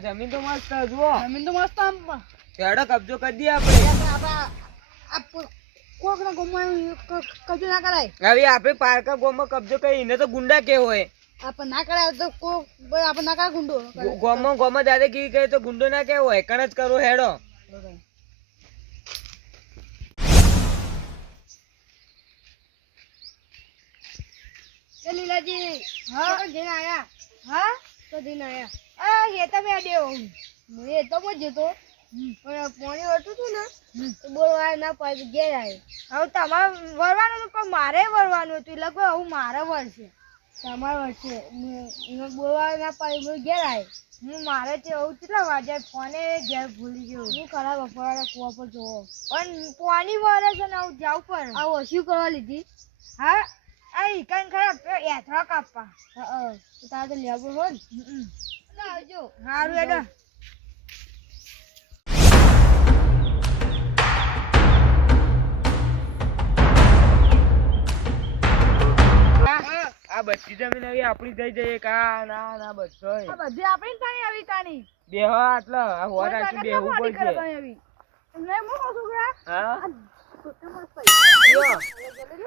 જમીન તો મસ્ત જુઓ. જમીન તો મસ્ત આમ હેડો કબજો કરી દઈએ આપણે. કોક ના ગોમાં કબજો ના કરાય. હવે આપણે પારકા ગોમાં કબજો કરી એને તો ગુંડા કે હોય. આપણે ના કરાય તો કોક આપણે ના કરાય ગુંડો. ગોમાં દાદાગીરી કરે તો ગુંડો ના કે હોય. કણ જ કરો હેડો. એ લીલાજી હા જઈને આયા. હા તો જઈને આયા. આ હેતા મે આડ્યો હું એ તો મો જતો પણ પાણી વળતું હતું ને તો બોલવા ના પાડી ઘેર આવ્યો. હવે તમારે વરવાનું હતું પણ મારે વરવાનું હતું એટલે હું મારે વળશે તમારે વળશે એમાં બોલવા ના પાડી હું ઘેર આવ્યો. હું મારે તે હું કેટલા વાગ્યા ફોને ઘેર ભૂલી ગયો. હું ખરાબ અફવાડા કુવા પર જોવો પણ પાણી વળે છે ને હું જાઉં પર આ ઓછું કરવા લીધી. હા આ ઈકન ખરાબ એથરા કાપવા તારે તો લેવું હોય ને આવજો. સારું એડો આ બધી જમીન હવે આપણી થઈ જઈએ. કા ના ના બધો બધી આપણી તાણી આવી તાણી બેહો આટલા આ હોર આટલું બેહવું પડશે. હા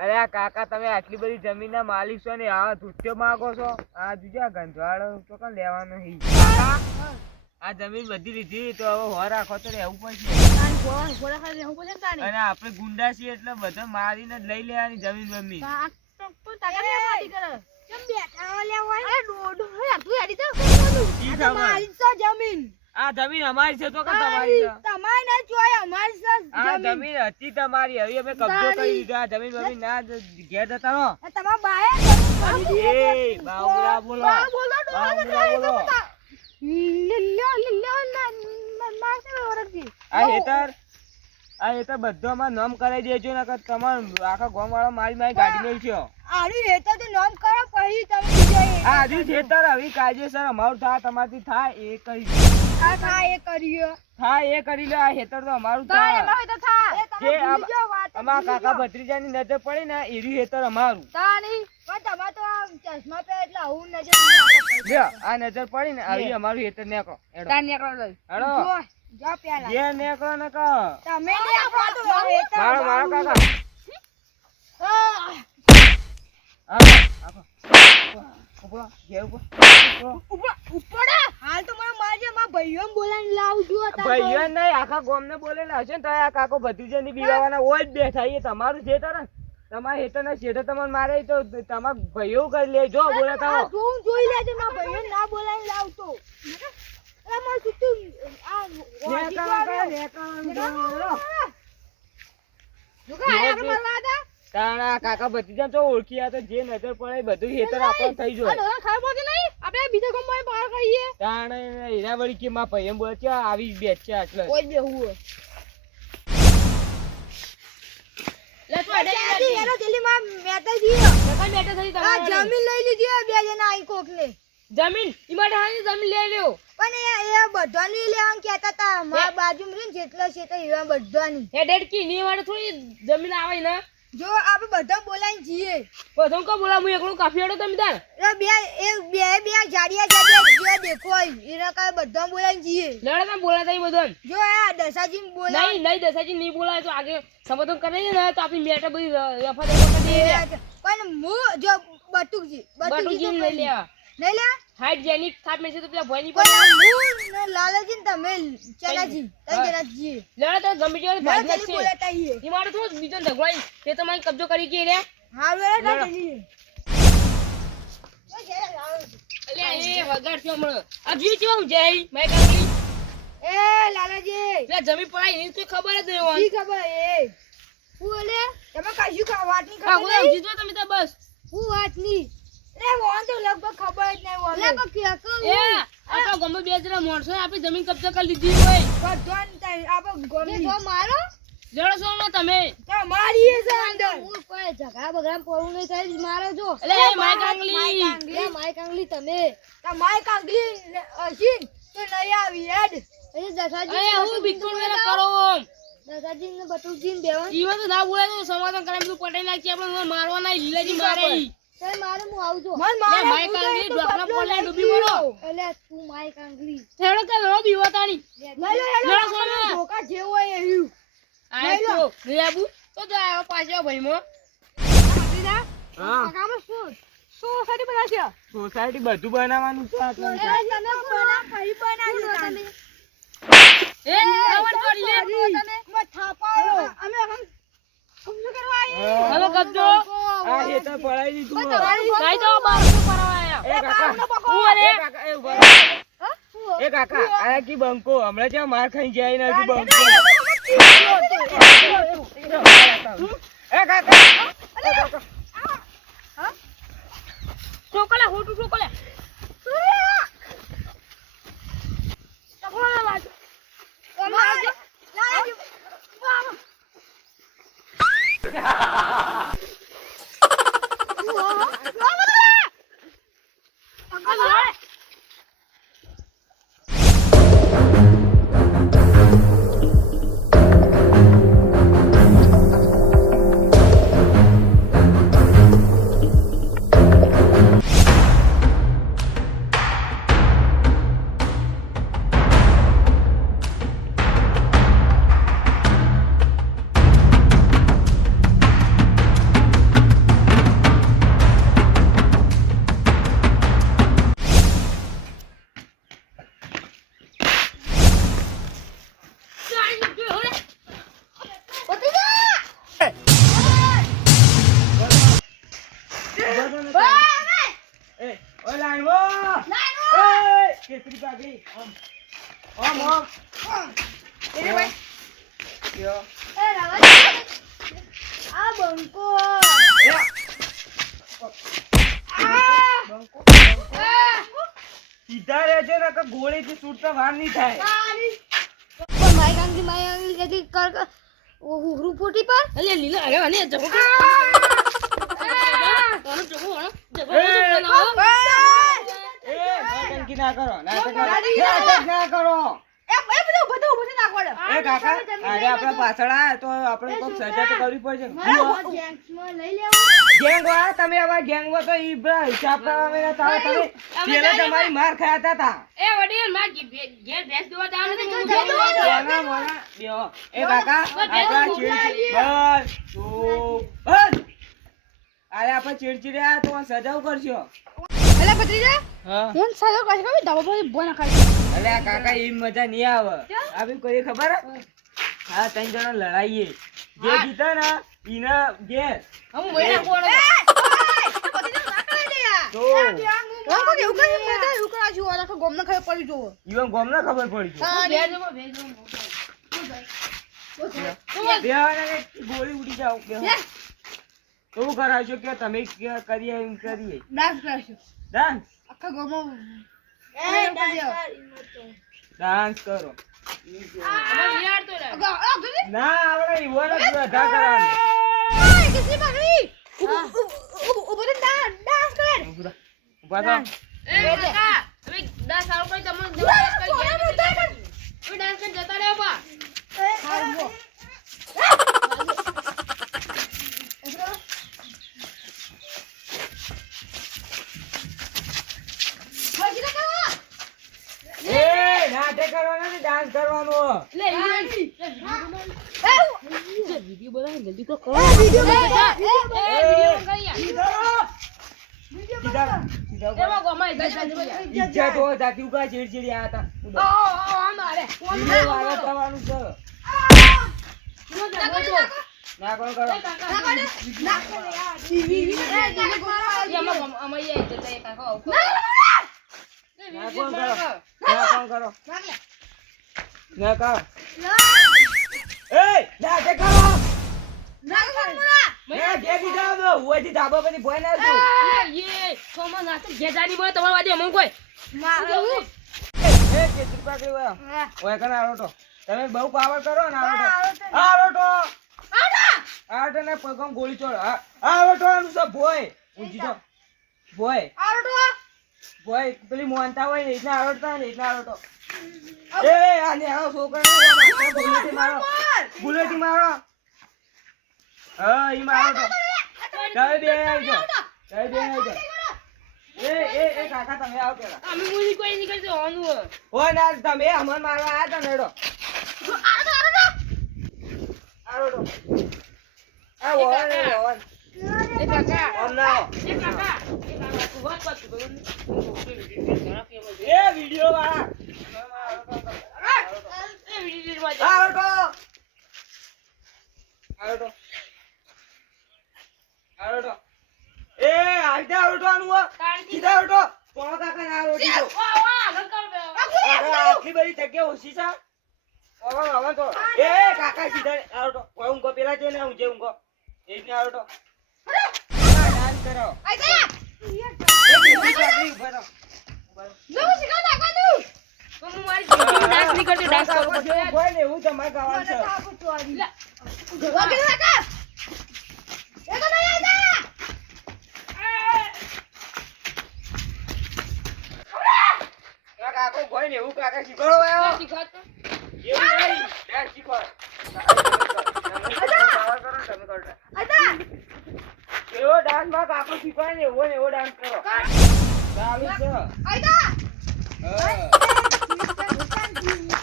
અરે આ કાકા તમે આટલી બધી જમીન ના માલિક છો ને આ ધૂત્યો માંગો છો. આ જોજો ગંધવાળો તો કઈ લેવાનો નહીં. આ જમીન બધી લીધી તો હવે હોર રાખો તો રહેવું પડશે. અને આપણે ગુંડા છીએ એટલે બધા મારીને જ લઈ લેવાની જમીન બમીન. આ જમીન અમારી છે તો કે તમારી છે? આ જમીન હતી તમારી. હવે અમે કબજો કરી દીધો. આ જમીન બમીન ના ઘેર જતા રહો. એ બાબુલા બોલો બાબુલા બોલો. આ હેતર બધામાં નામ કરાવી દેજો ને તમારે આખા ગામ વાળા મારી મારી ગાડી મેળશો. આજુ હેતર હવે કાયદેસર અમારું થાય તમારથી થાય એ કરી લો. આ હેતર તો અમારું થાય. જે અમારા કાકા ભત્રીજાની નજર પડે ને એરી હેતર અમારું. આ નજર પડી ને આવી અમારું હેતર નેકો હેડો જે નેકો ને કહો મારો મારો કાકા. ભાઈઓ નહીં આખા ગામ ને બોલેલા હશે ને તો આ કાકો ભત્રીજાની બીવાવાના હોય જ બેઠા. એ તમારું છે તારે તમારા હેતર ના શેઠે તમને મારે તો તમારા ભાઈઓ કરી લેજો. બોલાતા જોઈ લેજે મારા ભાઈઓ ના બોલાઈને લાવતો. તારા કાકા ભત્રીજા તો ઓળખી તો જે નજર પડે બધું હેતર આપણે થઈ જાય. તાણે એના વળી કે માં ભાઈ એમ બોલે છે આવી બેચ છે આટલે જમીન લઈ લીધી બે જણા આઈ કોક ને જમીન જમીન લઈ લ્યો પણ એ બધાની લેવાનું કેતા હતા. મારા બાજુમાં રહીને જેટલા છે તે એવા બધાની એ ડેડકી ની વાળે થોડી જમીન આવે ને. જો આપણે બધા બોલાઈને જઈએ બધા કો બોલા હું એકલો કાફી હેડો તમે તાર બે જાડિયા જે દેખો એના કા બધા બોલાઈને જઈએ. લડે તમે બોલાતા બધા જો આ દસાજી બોલા નહીં દસાજી નહીં બોલાય તો આગે સંબોધન કરે ને તો આપણી મેટા બધી રફા દફા કરી દે. પણ હું જો બટુકજી લઈ લેવા નહીં લે હાઈટ જેની થાપ મે છે તો પેલા ભોયની પર હું લાલાજી ને તમે ચલાજી તઈ જરાજી લડે તો ગમે તે ભાગ છે ઈ મારે તો બીજો ઝઘડાઈ તે તો મને કબજો કરી કે રે. હા રે જલ્દી અલે એ વગર છો હમણ આ જી કેવું જાય મે કાંગલી એ લાલાજી લે જમી પડાઈ ની તો ખબર જ નહીં કી ખબર એ હું લે તમે કશું વાત ની ખબર નહીં જીતો તમે તો બસ હું વાત ની રે વોન તો લગભગ ખબર જ નહીં વોલે લે કે એ આ ગમે બે જરા મોણસો આપી જમીન કબજો કરી લીધી હોય બધોન આપણે ગમે જો મારો જડો છો ને તમે તો મારીએ છે અંદર હું કોઈ ઝઘડા બગડા પડું નહીં થાય મારો જો એટલે માય કાંગલી તમે તો માય કાંગલી અશીન તો નહીં આવી હેડ એ દસાજી એ હું બિકુલ મેરા કરો દસાજી ને બટુજી ને દેવા ઈવા તો ના બોલે તો સમાધાન કરે બધું પટાઈ નાખી આપણે મારવા ના લીલાજી મારે મારે હું આવજો મારે માય કાંગલી ડોકના પોલે ડૂબી પડો એટલે તું માય કાંગલી થેડો કે લો બીવતાની લઈ લો ધોકા જેવો હોય એવું આય તો લેબુ તો જાય પાછો ભાઈમો હા કામ શું સોસાયટી બનાવશે સોસાયટી બધું બનાવવાનું છે આટલું તમે એ ખબર પડી લે તમે થાપાઓ અમે કબજો કરવા હવે કબજો આ હેતર પડાઈ દીધું કાઈ તો બાર પરવાયા એ કાકા ઉરે એ કાકા એ ઉભા એ કાકા આ કી બંકો હમણાં જ્યાં માર ખાઈ જાય નથી બંકો એ કાકા ચોકલા હોટુ ચોકલા ચોકલા લાજ લાજ કેસરી કાગડી ઓમ ઓમ એ ભાઈ યો એ રાવા આ બંકો બંકો સીધા રહેજો ને કે ગોળીથી છૂટતા વાર નહીં થાય પણ માય કાંગી જતી કર હુરુ પોટી પર અલે લીલા અરે અને જગો નાટક ના કરો નાટક ના કરો એ કાકા આજે આપણે પાછળ આયા તો આપણે કોક સજા તો કરવી પડશે ગેંગ વાળા તમે હવે ગેંગ માં તો ઈ હિસાબ કરવા તારે તમે પેલા તમારી માર ખાતા હતા એ વડીલ માર ઘેર ભેંસ દોવા જાવ ને બેહો એ કાકા આપણા ચીડચીડ બસ બસ અરે આપણે ચીડચીડ્યા તો સજાવ કરશો એલા ભત્રીજા હા હું સાદો કાશ કઈ ધાબા પર બોના ખાઈ અરે આ કાકા ઈ મજા નહીં આવે આપી કોઈ ખબર હા ત્રણ જણા લડાઈએ જે જીતે ને ઈના ઘેર હું બોના કોણ તો પડી જો ઈવન ગોમ ના ખબર પડી ગોળી ઉડી જાવ કેવું કરાવશો કે તમે કરીએ એમ કરીએ ડાન્સ કરશું ડાન્સ આખા ગમો ડાન્સ કરો યાર ના આવડે ઈવન જ બધા કરવાનું કિસી પકડી ઉભો તો ડાન્સ કરે ઉભા થા એ કાકા તમે 10 સાલ કોઈ તમને ડાન્સ કરી ડાન્સ કરી જતા રહો બા નાટક કરવાનો ને ડાન્સ કરવાનો લે વિડિયો બનાવ જલ્દી તો કરો વિડિયો ઈજ્જત હો જાતી ઉકા ચીડચીડી આ હતા મારે વિડિયો વાળા કરવાનું છે ના કોણ કરો ના કરો એ નાટક કરો મેં દેખી જાવ તો ઓયથી ધાબા પરથી ભોય ના દો એ સોમા નાટક ગેજાની બોય તમાર વાજે મન કોઈ એ કેસરી પાકડી ઓય કને આરોટો તમે બહુ પાવર કરો ને આરોટો ને પગમ ગોળી ચોડ આરોટો આનું સબ ભોય ઊંચી જાવ ભોય ભોય પેલી મોનતા હોય ને એટલા આરોટતા ને એટલા આરોટો એ આને આવો છોકરા બુલેટી મારો હા ઈ મારો તો તમે બે આવજો કઈ દે એ કાકા તમે આવો પેલા અમે મુજી કોઈ નહીં કરતો હોનું ઓય ના તમે અમન મારવા આયા તા નેડો આરોડો આ ઓન એ કાકા ઓન ના એ કાકા તું વાત વાત કર એ વિડિયો વાળા એ વિડિયો માં આરોડો આરોડો આરોડો એ આઈડા આરોડો આનું સીધા આરોડો કોણ કાકા ના આરોડો વાહ વાહ લંકર આટલી બધી જગ્યા ઓછી છે હવે તો એ કાકા સીધા આરોડો ઊંઘો પેલા છે ને ઊંઘે ઊંઘો એ જ ને આરોડો ડાન્સ કરો આઈડા તો હું મારી જિંદગીમાં ડાન્સ નહીં કરતો ડાન્સ કરવો પડશે કોઈ ને એવું તમારે ગાવાનું છે કાકો કોઈ ને એવું કાકા શીખવાડો આવ્યો શીખવાતો એવું નહીં ડાન્સ શીખવાડ તમે કરો એવો ડાન્સ માં કાકો શીખવાય ને એવો ડાન્સ કરો ચાલુ છે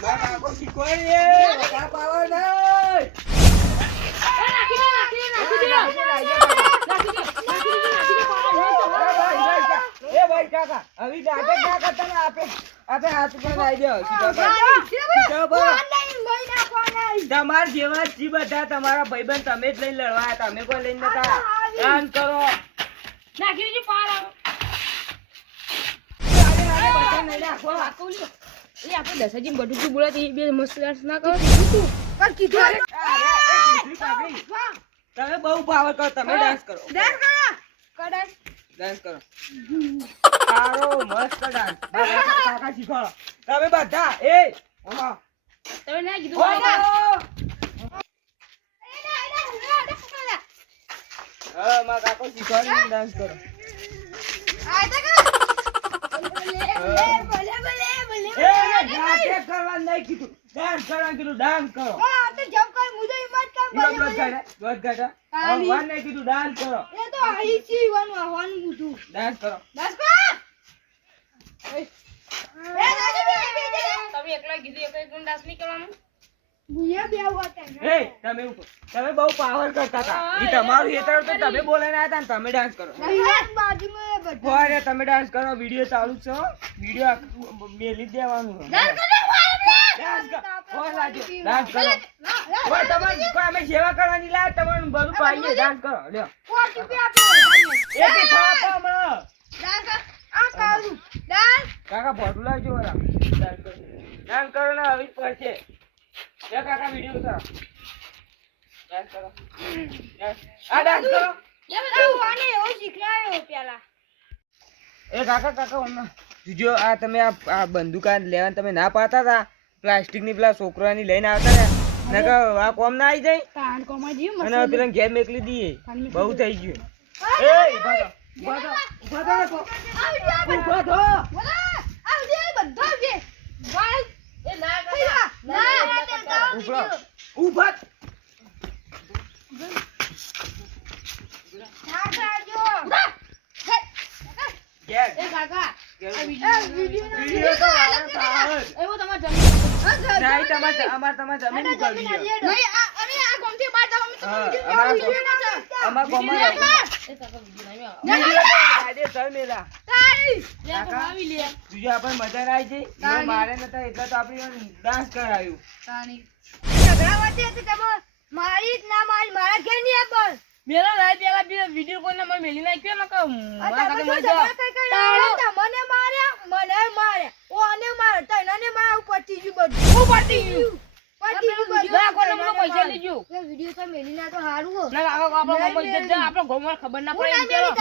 માં કાકો શીખવાય ને પાવર નહીં એ ભાઈ કાકા હવે નાટક ના કરતા ને આપે હાથ પર આવી જાઓ તમાર જેવા જી બધા તમારા ભાઈબંધ તમે જ લઈને લડવા તમે કોઈ લઈને નતા ડાન્સ કરો નાખી દેજો પાર આવો એ આપણે દસાજી બધું શું બોલા તે બે મસ્ત ડાન્સ ના કરો પણ કીધું તમે બહુ પાવર કરો તમે ડાન્સ કરો ડાન્સ કરો સારો મસ્ત ડાન્સ કાકા શીખવાડો તમે બધા એ આમાં તમે ના કીધું હા માં કાકો શીખવાડીને ડાન્સ કરો નાટક કરવાનું નહીં કીધું ડાન્સ કરવાનું કીધું ડાન્સ કરો ભગવાન ને કીધું ડાન્સ કરો ડાન્સ કરો તમે એકલા કીધું એકલા ડાન્સ નહીં કરવાનું તમે બહુ પાવર કરતા હતા ઈ તમારું હેતર તો તમે બોલાઈને આવ્યા હતા ને તમે ડાન્સ કરો ફોરે તમે ડાન્સ કરો વિડિયો ચાલુ છે વિડિયો મેલી દેવાનું ડાન્સ કરો ઓય તમારે અમે સેવા કરવાની લા તમારું બધું પાઈએ ડાન્સ કરો લ્યો કાકા ફોટો લાવજો વાળા ડાન્સ કરો ને હવે પડશે કાકા વિડિયો ઉતારો ડાન્સ કરો આ ડાન્સ કરો એ કાકા ઓનો જો આ તમે આ બંદૂક લેવાનું તમે ના પાડતા હતા પ્લાસ્ટિક ની પેલા છોકરાની લઈને આવતા ને નકર આ કોમ ના આવી જાય અને પેલા ઘેર મેકલી દઈએ બહુ થઈ ગયું એ ઉભા મજા આવી જાય મારે નતા એટલે તો આપડે ડાન્સ કરાયું મારી જ ના મારી મારા ઘેર ની આપણ મેલા લાઈ પેલા બે વિડિયો કોલ નંબર મેલી નાખ્યો ને કે મારા કાકા મજા મને માર્યા ઓને માર તને માર ઉપરથી જ બધું ઉપરથી ના કોને મને પૈસા લેજો એ વિડિયો તો મેલી ના તો હારું હો ના આપણો મમ્મી જજ આપણો ગોમર ખબર ના પડે એમ કેલો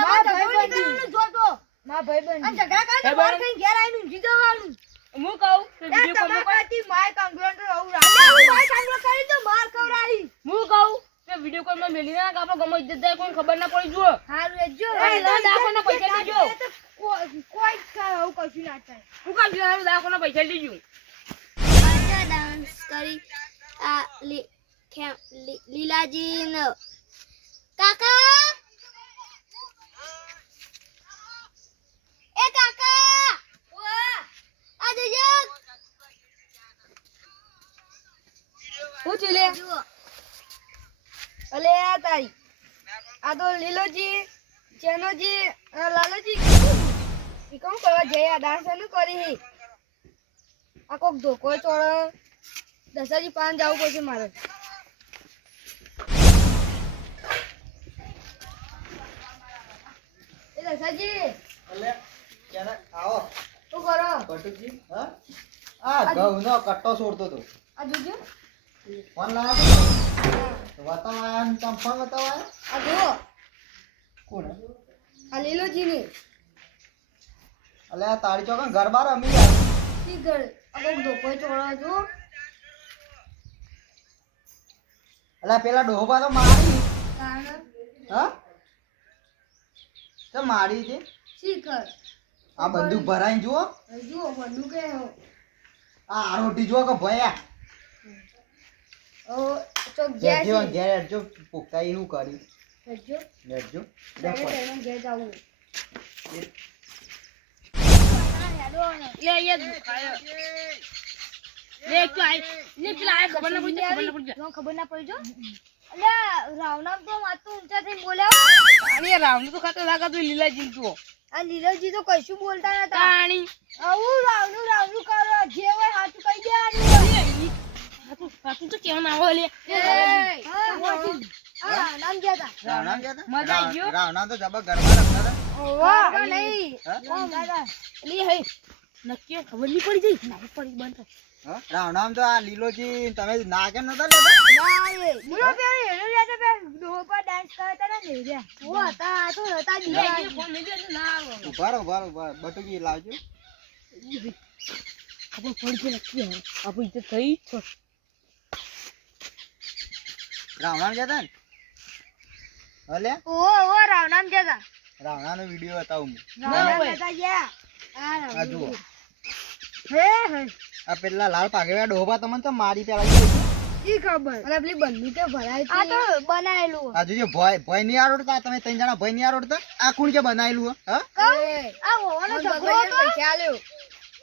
જોતો માં ભાઈબંધ આ ઝઘડા કાઢે માર કઈ ઘેર આવીને ઊંઘી જવાનું હું કહું કે વિડિયો કોલ માં માય કાંગલોન્ડર આવું રાખ માય કાંગલો કરી તો માર ખવરાઈ હું કહું કે વિડિયો કોલ માં મેલી ના કે આપણો ગોમર જજ જાય કોઈ ખબર ના પડી જો હારું રેજો એ દાખોના પૈસા લેજો કોઈ આવું કશું ના થાય હું કામ હારું દાખોના પૈસા લેજો ડાન્સ કરી આ લીલાજી કાકા હું છે લે અલે આ તારી આ તો લીલોજી ચેનોજી લાલોજી ઈ કોણ કરવા જયા ડાન્સ ન કરી આ કોક ધોકો ચોળ દસાજી પાન જાવું પડશે મારે એ દસાજી અલે ક્યારે આવો શું કરો બટુજી હા આ ઘઉંનો કટ્ટો છોડતો તો આ જોજો ફોન લાવ્યો તો વાતાવરણ તમ ફોન બતાવાય આ જુઓ કોણ આ લીલોજી ની અલે આ તારી ચોકન ઘર બાર અમી જાય ઈ ઘર આ કોક ધોકો ચોળ જો અલે પેલા ડોહબા તો મારી કારણ હા તો મારી છે શીખર આ બંદૂક ભરાઈને જુઓ જુઓ બંદૂક હે આ રોટી જુઓ કે ભયા ઓ ચોક ગયા જેજો છે ઘેર જો પુકાઈ હું કરી જો લેજો તેને ઘેર જાવું લે યાર દુખાયો લે ક્યો આઈ લે પેલા આ ખબર ના પડી ખબર ના પડી જો અલ્યા રાવનામ તો માતું ઊંચા થઈને બોલ્યા અને રાવણ તો ખાતો લાગા તો લીલા જીંતો આ લીલાજી તો કશું બોલતા નતા તાણી આવું રાવનું કરો જે હોય હાથું કહી દેવાનું હાતું તો કેમ ના આવે લે હા નામ ગયા તા રાવણા ગયા તા મજા આવી ગયો? રાવણા તો જબર ગરબા રમતા હતા ઓવા નહીં હા? કોમ દાદા લી હે નક્કી ખબર નહીં પડી જઈ ના પડી બંધ હા? રાવણામાં તો આ લીલોજી તમે ના કેમ નતા લેતા ના એ મુરો પે હેરો લેતા પે ડોહો પર ડાન્સ કરતા ને રે ઓ હતા આ તો હતા લે દીવા એ ફોન મેલી એટલે ના આવે ઉભા બટુકી લાવજો ખબર પડી ગઈ નક્કી હવે આપણે ઇજ્જત થઈ છો રાવણા ગયા તા ને હલે ઓ રાવનામ જગા રાવણાનો વિડિયો બતાવું હું રાવનામ જગા ગયા આ જુઓ હે આ પેલા લાલ પાઘેડા ડોહબા તમને તો મારી પેલા ઈ ખબર અને પેલી બંદૂક તો ભરાઈ આ તો બનાયેલું આ જોજો ભય નહીં આરોડતા તમે ત્રણ જણા ભય નહીં આરોડતા આ કોણ કે બનાયેલું હા આ હોવાનો ઝઘડો હતો પૈસા આલ્યો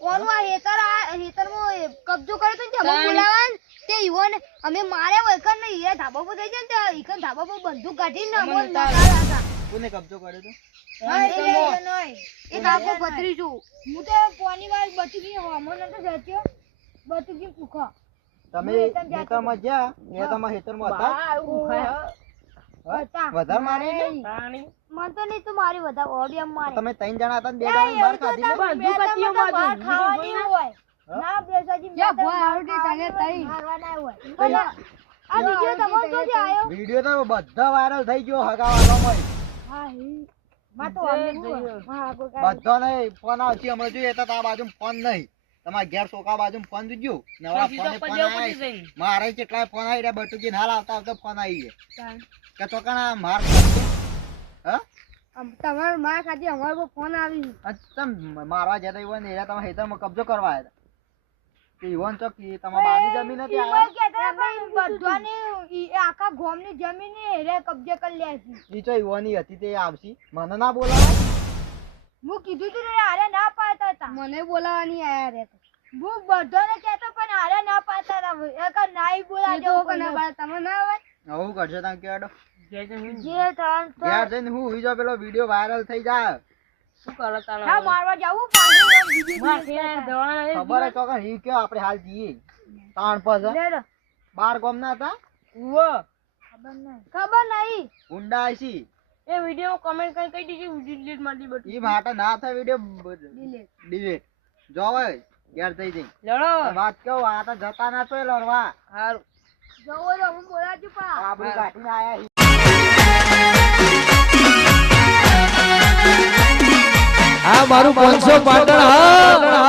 કોનું આ હેતરમાં કબજો કર્યો તો ને જમો બોલાવાન તે ઈવન અમે માર્યા હોય કન ને ઈ ધાબા પર થઈ જાય ને તે ઈકન ધાબા પર બંદૂક કાઢીને અમો નકારા હતા કોને કબજો કર્યો તો એ કાકો ભત્રીજો હું તો પોની વાર બચી હોમો નતો જત્યો બચી પૂખો તમે હેતરમાં ગયા હેતરમાં હેતરમાં હતા હા? વધારે મારી ને તાણી મન તો નહીં તો મારી વધારે ઓડિયમ મારે તમે ત્રણ જણા હતા ને બે જણા બહાર ખાધી ને? બંદૂક હતી એમાં બાજુ. ખાવાની હોય હા? ના બેસાજી યા ભોય આવડી તને તઈ મારવાના હોય આ વિડિયો તમારો ક્યાંથી આયો વિડિયો તો બધા વાયરલ થઈ ગયો હગાવાળામાં હા હી માં તો અમે હા બધા નહીં ફોન આવશે હમણાં જોઈએ તો આ બાજુ ફોન નહીં તમારા ઘેર સોકા બાજુ ફોન જોજો નવા ફોન ફોન આવ્યા મારે કેટલાય ફોન આવી રહ્યા બટુજી હાલ આવતા આવતા ફોન આવી ગયા કે ચોકાના માર હા તમાર માં ખાતી અમારો ફોન આવી તમે મારવા જતા ઈવન ને એરા તમે હેતરમાં કબજો કરવા આવ્યા હતા ઈવન ચોકી તમારા બાની જમીન હતી આ બધાની આખા ગોમની જમીન હેરે કબજે કરી લે છે ઈ તો ઈવની હતી તે આવશી મને ના બોલાવાય હું કીધું તું રે આરે ના પાડતા હતા મને બોલાવાની આયા રે હું બધાને કહેતો પણ આરે ના પાડતા હતા એક નાઈ બોલાજો કે ના પાડતા તમે ના આવે આવું કરજો તમે કેડો જે થાન તો ઘેર જઈને હું ઈ જો પેલો વિડિયો વાયરલ થઈ જાય શું કરો તારા હા મારવા જાવું પાછું વિડિયો માર દવાના ખબર હે ચોકા ઈ કે આપણે હાલ જઈએ તાણ પાસે લે બાર ગામ ના હતા ઉવો ખબર નહીં ઊંડા આઈસી એ વિડિયો કમેન્ટ કરી કહી દીધી વિડિયો ડિલીટ મારી દી બટુ ઈ માટે ના થાય વિડિયો ડિલીટ જોવે ઘેર થઈ જઈ લડો વાત કેવું આ તો જતા ના તો લડવા હારું જવો રો હું બોલાજી પા આબરૂ કાઢીને આયા આ મારું 500 પાટણ હા